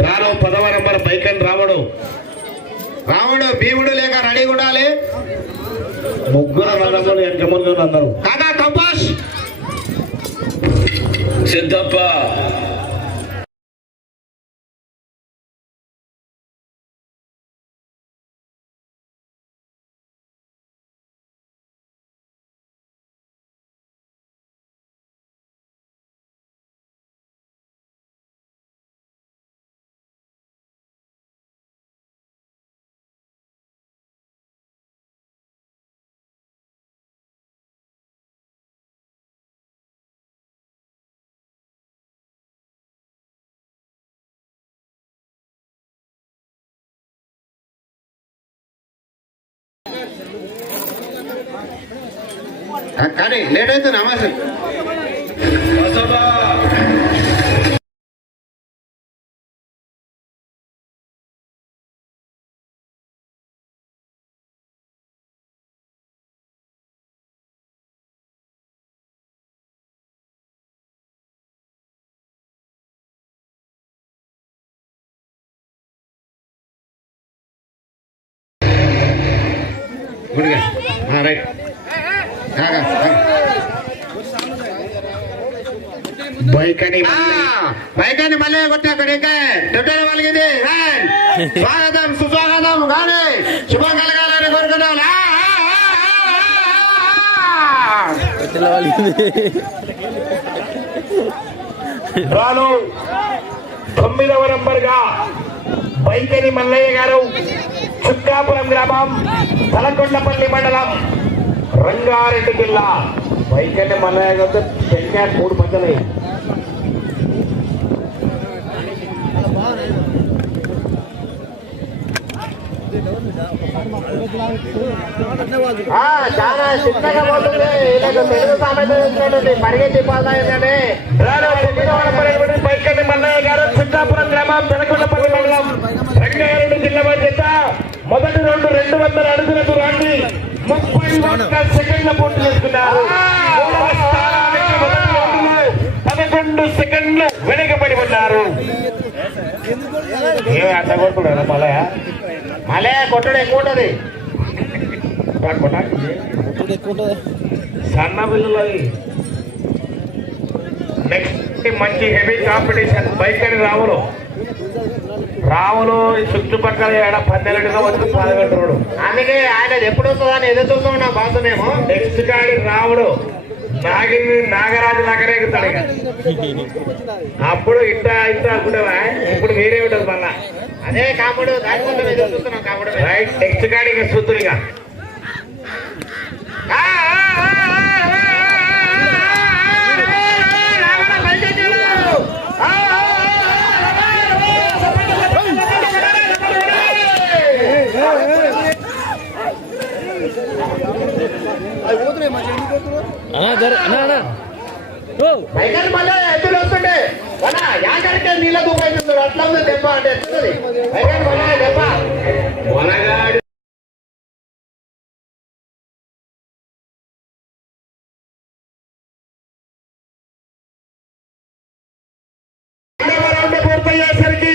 రాను పదవ నంబర్ బైకన్ రాముడు. రాముడు భీముడు లేక రెడీ ఉండాలి. ముగ్గురు నందములు వెనక ముందు అందరు. కాకా కంపాస్ సిద్ధప్ప. కానీ లేట్ అవుతుంది నమాజం. గుడిగా. రైట్. బైకని పైకాన్ని మళ్ళీ కొట్టా కొడుకే తొట్టెల పలిగింది హాయ్. స్వాగతం సుస్వాగతం కానీ శుభం కలగాలని కోరుకున్నాం. రాను తొమ్మిదవ నంబర్గా బైకని మల్లయ్య గారు చుక్కాపురం గ్రామం తలకొండపల్లి మండలం. రంగారెడ్డి జిల్లా బైకని మల్లయ్య గారు మూడు మధ్యలే చాలా చిన్నగా పోతుంది. వీళ్ళకు తెలుగు సామెత పరిగెత్తి పోతా ఏంటంటే రాను మల్లయ్య గారు చుక్కాపురం గ్రామం పెనకొండపల్లి మండలం రంగారెడ్డి జిల్లా బాధ్యత. మొదటి రెండు రెండు వందల అడుగులకు రాండి. ముప్పై ఒక్క సెకండ్ల పూర్తి చేసుకున్నారు. పదకొండు సెకండ్లు వెనుకబడి ఉన్నారు. ఏ అట్లా కొట్టుకున్నారా మళ్ళా మళ్ళీ కొట్టడం ఎక్కువ ఉంటది. సన్న పిల్లలు నెక్స్ట్ మంచి హెవీ కాంపిటీషన్ బైక్ అని రావులు రావులు ఈ చుట్టుపక్కల ఏడ పన్నెండుగా వచ్చి పాల్గొంటున్నాడు అందుకే ఎప్పుడు ఎప్పుడు అని ఎదురు చూస్తూ ఉన్నాం బాసు మేము. నెక్స్ట్ కాడి రావుడు నాగి నాగరాజు నగరే ఎక్కుతాడు అప్పుడు ఇట్ట ఇట్ట అనుకుంటావా? ఇప్పుడు మీరే ఉంటుంది మళ్ళా. అదే కాముడు దానికోసం ఎదురు చూస్తున్నాం కాముడు. రైట్ నెక్స్ట్ కాడి ఇక ఆ, ఆ, ఆ, ఆ, ఆ, ఆ, రావణ బయలుదేరాడు. ఆ, ఆ, అన్నా జర అన్నా అన్నా. ఓ. పైకాని మళ్ళీ ఎద్దులు వస్తుండే వనా యాకరికే నీళ్ళ దూపైతుంది అట్లా ఉంది దెబ్బ అంటే మళ్ళీ దెబ్బ వనగాడి రెండవ రౌండ్ పూర్తయ్యేసరికి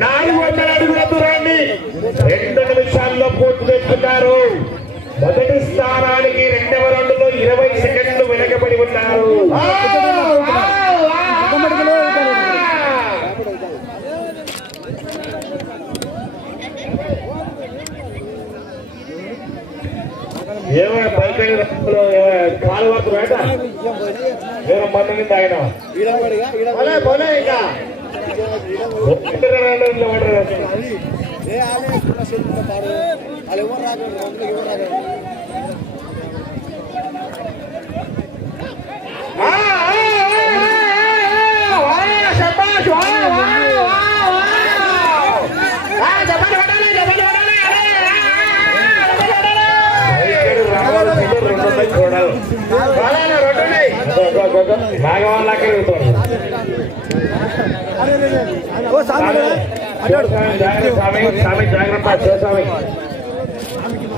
నాలుగు వందల అడుగుల దూరాన్ని రెండు నిమిషాల్లో పూర్తి చేసుకున్నారు మొదటి స్థానానికి రెండవ రౌండ్లో ఇరవై సెకండ్లు వెనకబడి ఉన్నారు ఆ, ఆ, ఆ, ఏమైనా బైక్ కాలు వరకు వేట వేరే మంది కింద ఆయన పోలే పోలే ఇంకా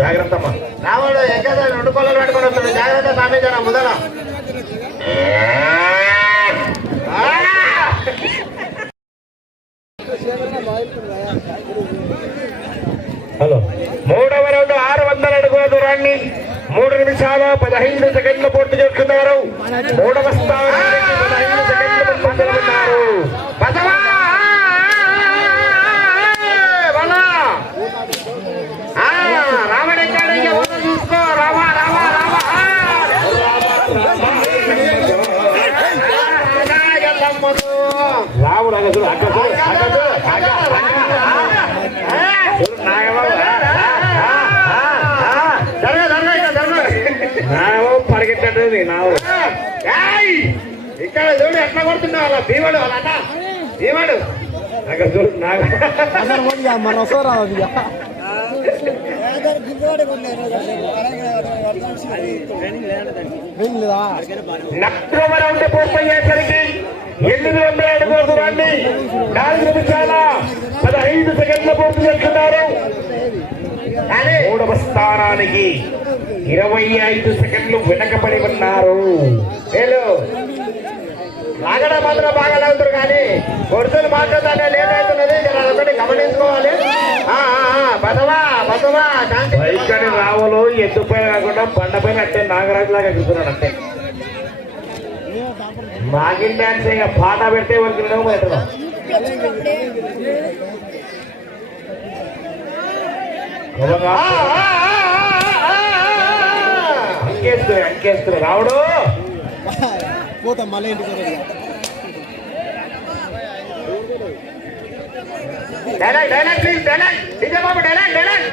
జాగ్రత్త రాముడు ఎక్కడ రెండు కొల్లలు పెట్టుకొని వస్తాడు. జాగ్రత్త సాధించాను ముదల హలో. మూడవ రౌండ్ ఆరు వందల అడుగుల దూరాన్ని. మూడు నిమిషాల పదహైదు సెకండ్లు పూర్తి చేసుకున్నారు. మూడవ స్థానానికి పదహైదు సెకండ్లు ఉన్నారు. చూసుకో రామా రామా రామా అక్కడ నావు! ఇక్కడ చూడు ఎట్లా కొడుతున్నావు అలా భీమడు అలా భీమడు. అక్కడ చూడు నాగ నక్రమ రౌండ్ పూర్తయ్యేసరికి ఎనిమిది వందల అడుగుల దూరాన్ని నాలుగు నిమిషాల పదహైదు సెకండ్ల పూర్తి చేస్తున్నారు. మూడవ స్థానానికి ఇరవై ఐదు సెకండ్లు వెనకబడి ఉన్నారు. వీళ్ళు లాగడం మాత్రం బాగా లాగుతారు కానీ లేట్ అవుతున్నది. జర అదొకటి గమనించుకోవాలి. బసవా శాంతి. బైక్ అని రావులు ఎత్తుపైన కాకుండా బండ పైన అంటే నాగరాజు లాగా ఎక్కుతున్నాడు అంతే. మాగిన్ డాన్స్ ఇక పాట పెడితే వాళ్ళకి పెట్టడం ఆ, ఆ. అంకేస్తున్నారు అంకేస్తున్నారు రావుడు! పోతాం మళ్ళీ ఇంటికి. Dialogue dialogue please dialogue. Vijay Babu dialogue dialogue.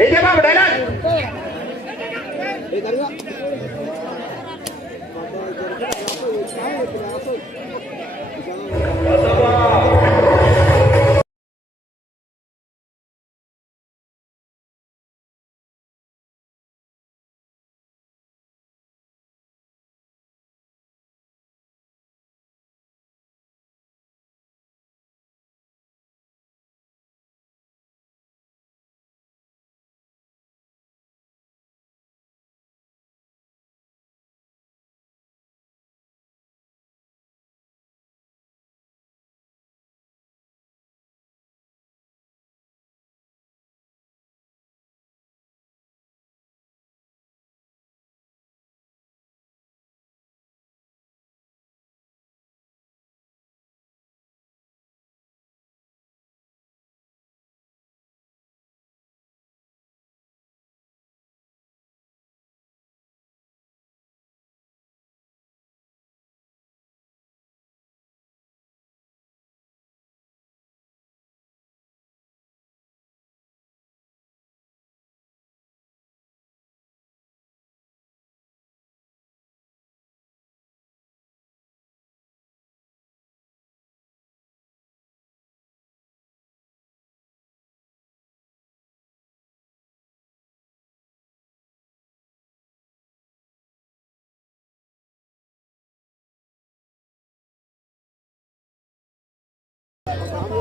Vijay Babu dialogue.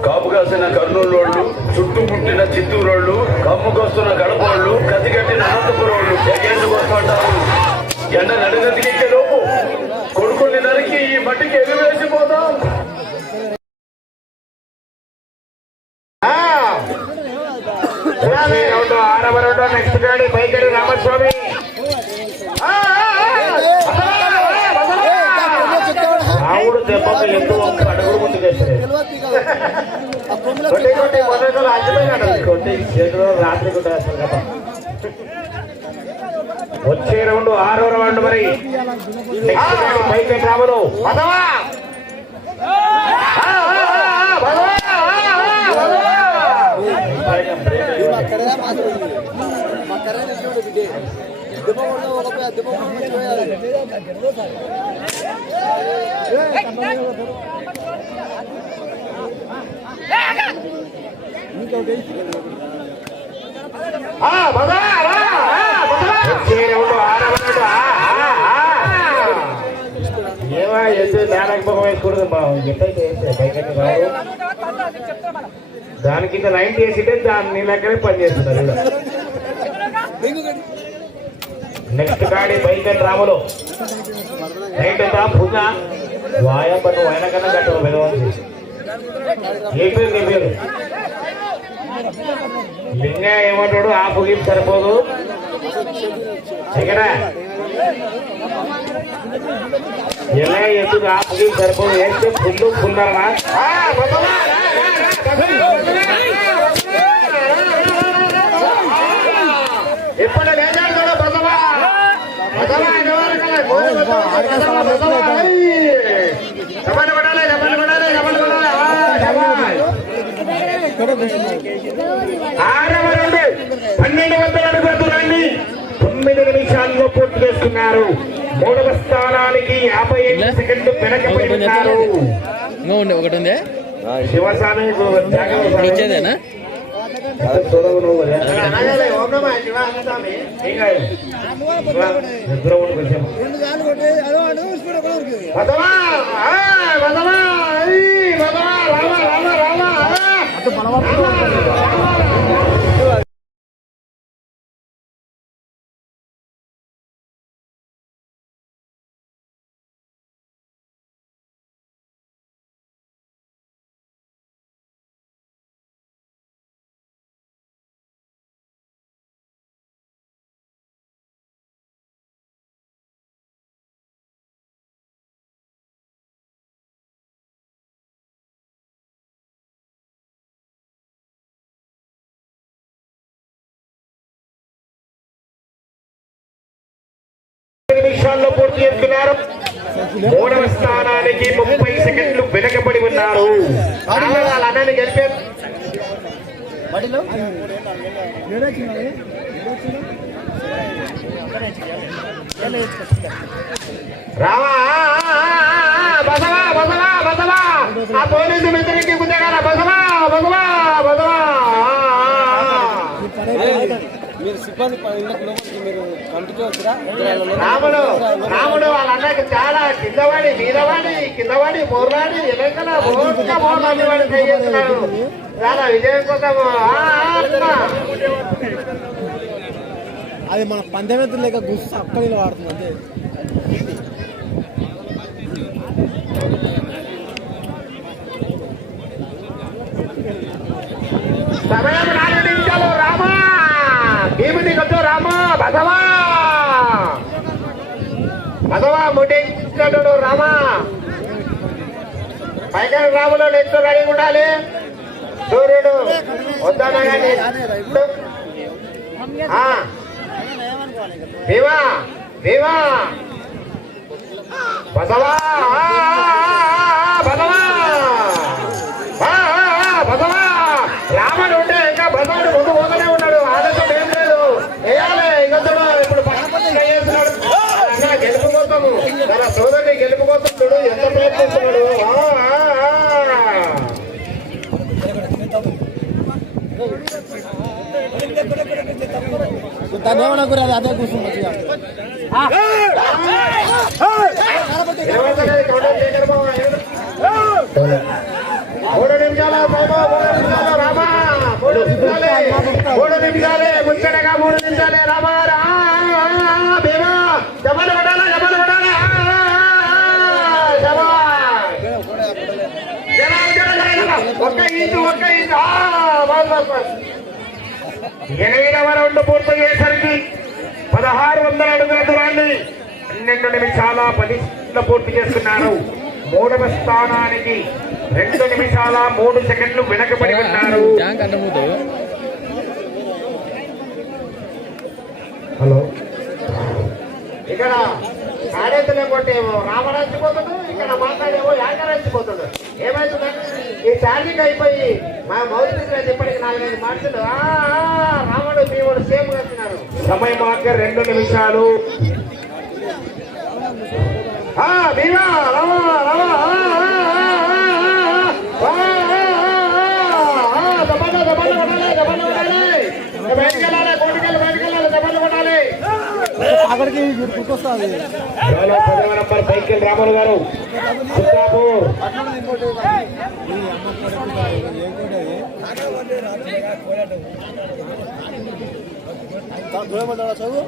కాపు కాసిన కర్నూలు వాళ్ళు చుట్టూ పుట్టిన చుట్టుముట్టిన వాళ్ళు కమ్ముకొస్తున్న గడపోళ్ళు కతిగట్టిన అనంతపురోళ్ళు ఎగేసుకొస్తుంటారు ఎండ నడినదికి లోపు కొడుకుల్ని నరికి ఈ మట్టికి ఎగివేసిపోతాం ఆ, వచ్చే రౌండ్ ఆరవ రౌండ్ నెక్స్ట్ గాడి బైకడి రామస్వామి ఆ, ఆ, ఆ. బసవా, బసవా. రావుడు దెబ్బకు ఎంతో ఒక్క అడుగులు ముందుకు వేస్తారు కొట్టి కొట్టి చేతిలో రాత్రి కొట్టేస్తారు కదా వచ్చే రౌండ్ ఆరో రౌండ్ మరి పైకి గాడి బైకడి ఏమా ఎద్దు నేనకపోక వేసుకోవడం బాగుంది ఎట్లయితే వేస్తే బైకట్టి దాని కింద నైన్టీ వేసింటే దాని నీ లెక్కనే పనిచేస్తున్నారు నెక్స్ట్ గాడి బైక్ అండ్ రాములు నైట్ అంతా పూజ వాయా పట్టు ఆయన కన్నా ఏ పేరు నీ పేరు లింగా ఏమంటాడు ఆ పుగిం సరిపోదు ఎక్కడ ఎలా ఎందుకు ఆ పుగిం సరిపోదు వేస్తే ఫుల్ ఫుల్లరా ఇప్పుడు లేచాడు చూడు బసవా బసవా బసవా బసవా జమని పడాలి జమని పడాలి జమని పడాలి ఆ, జమాన్. ఆరవ రెండు పన్నెండు వందల అడుగుల దూరాన్ని తొమ్మిది నిమిషాల్లో చేస్తున్నారు. మూడవ స్థానానికి యాభై ఐదు సెకండ్లు వెనకబడి ఉన్నారు ఒకటి ఉందే. శివస్వామి వచ్చేదేనా చదవు నువ్వు. నిమిషాల్లో పూర్తి చేస్తున్నారు మూడవ స్థానానికి ముప్పై సెకండ్లు వెనకబడి ఉన్నారు. అన్నని గెలిపారు రావా బసవా బసవా బసవా. ఆ పోలీసు మిత్రుడికి గుంజగాల బసవా బసవా బసవా. మీరు సిబ్బంది ఇళ్ళకి లోపలికి మీరు కంటికి వచ్చరా రాముడు రాముడు వాళ్ళ అన్నకి చాలా కిందవాడి మీదవాడి కిందవాడి బోర్లాడి ఎలకల వాడు చేస్తున్నాడు? చాలా విజయం కోసం ఆ, ఆ, అన్నా. అది మన పందెమెత్తులు లేక గుస్సు అక్కడిలో వాడుతుంది అంతే. సమయం నాలుగు నిమిషాలు రామా భీముని కొట్టు రామా బసవా బసవా రామా. పైగా రాములు నెక్స్ట్ రెడీ ఉండాలి. సూర్యుడు వద్దానా కానీ భీమా భీమా. బసవా బసవా ఆ, ఆ, ఆ, బసవా రాముడు ఉంటే ఇంకా బసవాడు ముందు పోతూనే ఉన్నాడు ఆలస్యం ఏం లేదు వేయాలి ఇంకా చూడు ఇప్పుడు పక్కన ట్రై చేస్తున్నాడు అన్నా గెలుపు కోసము తన సోదరుని గెలుపు కోసం చూడు చేస్తున్నాడు ప్రయత్నిస్తున్నాడు కూడా అదే కూర్చుంది మంచిగా మూడు రామా మూడు నిమిషాలే మూడు నిమిషాలే ముచ్చటగా మూడు నిమిషాలే రామా రా భీమా ఒక్క ఇంచు ఒక్క ఎనిమిదవ రౌండ్ పూర్తి అయ్యేసరికి పదహారు వందల అడుగుల దూరాన్ని పన్నెండు నిమిషాల పది పూర్తి చేస్తున్నారు. మూడవ స్థానానికి రెండు నిమిషాల మూడు సెకండ్లు వెనకబడి ఉన్నారు. హలో. ఇక్కడ. ఆడేతలే కొట్టేమో రామరాజిపోతాడు ఇక్కడ మాట్లాడేమో యాకరాజిపోతాడు ఏమైతుందంటే ఈ ఛార్జింగ్ అయిపోయి మా పిసిరేది ఇప్పటికి నాలుగైదు మనుషులు రాముడు భీముడు సేమ్ కట్టినారు సమయం ఆక రెండు నిమిషాలు. ఆ, భీమా రామ రామ ఆ, ఆ, ఆ, ఆ, ఆ, ఆ, ఆ, దబాలు, దబాలు కొట్టాలి, దబాలు కొట్టాలి. బయటికి వెళ్ళాలి కోటికి వెళ్ళి బయటికి వెళ్ళాలి దబాలు కొట్టాలి అక్కడికి గుర్తుకొస్తుంది సైకిల్ రాములు గారు. చదువు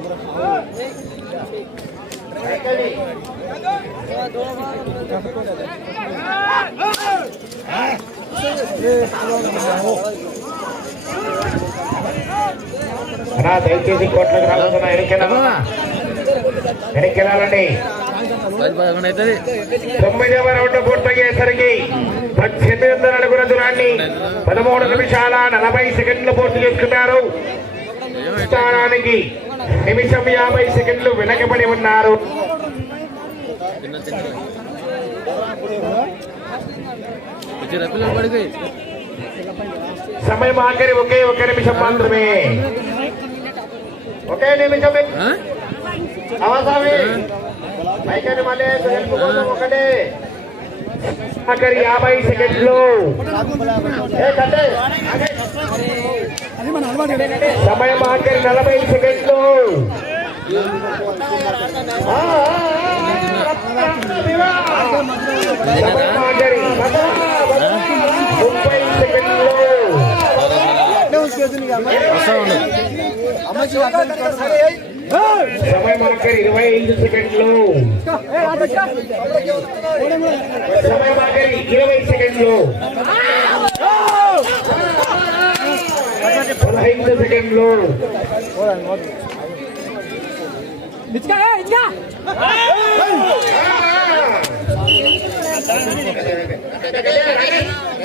దయచేసి కోట్లకు రాకుండా వెనక్కెళ్ళాలన్నా పదకొండు అవుతుంది. తొమ్మిదవ రౌండ్ పూర్తయ్యేసరికి పద్దెనిమిది వందల అడుగుల దూరాన్ని పదమూడు నిమిషాల నలభై సెకండ్లు పూర్తి చేసుకున్నారు. స్థానానికి నిమిషం యాభై సెకండ్లు వెనకబడి ఉన్నారు. సమయం ఆఖరి ఒకే ఒక నిమిషం మాత్రమే. ఒకే? అవసరమే పైకని మళ్ళీ హెల్ప్ కోసం ఒకటే ఆఖరి యాభై సెకండ్లు సమయం ఆఖరి నలభై సెకండ్లు ముప్పై సెకండ్లు అమ్మాయి సమయం ఆఖరి ఇరవై ఐదు సెకండ్లు. సమయం ఆఖరి ఇరవై సెకండ్లు. పదహైదు సెకండ్లు.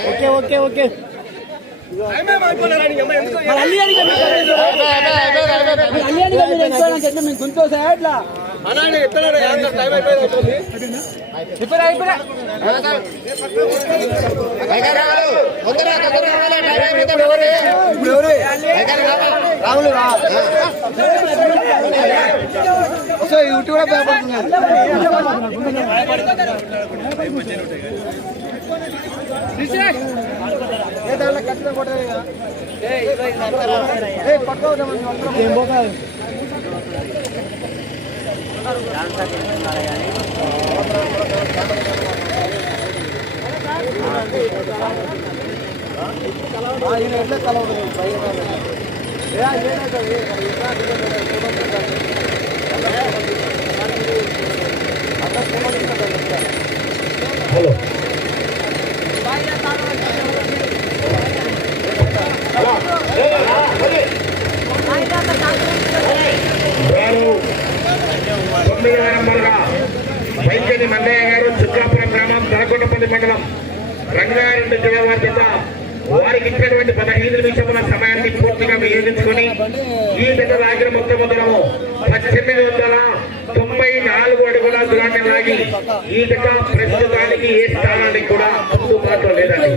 Okay okay okay. మరి అల్లి ఎట్లా ఇప్పుడు రాములు సో ఇటు కూడా భయపడుతున్నారు ఏ దాంట్లో ఖచ్చితంగా కొట్టదు ఇక. ఏ పట్టుకోవద్దామని ఏం పోతారు ఈయన ఎట్లా కలవదు ఏ ఏదైతే హలో వారు తొమ్మిదవ నంబర్గా వైద్యుని మల్లయ్య గారు చుక్కాపురం గ్రామం మండలం రంగారెడ్డి జిల్లా వారి వారికి ఇచ్చినటువంటి పదహైదు నిమిషముల సమయాన్ని పూర్తిగా వినియోగించుకొని ఈ జత లాగిన మొత్తం దూరము పద్దెనిమిది వందల తొంభై నాలుగు అడుగుల దూరాన్ని లాగి ఈ జత ప్రస్తుతానికి ఏ స్థానానికి కూడా అందుబాటులో లేదండి.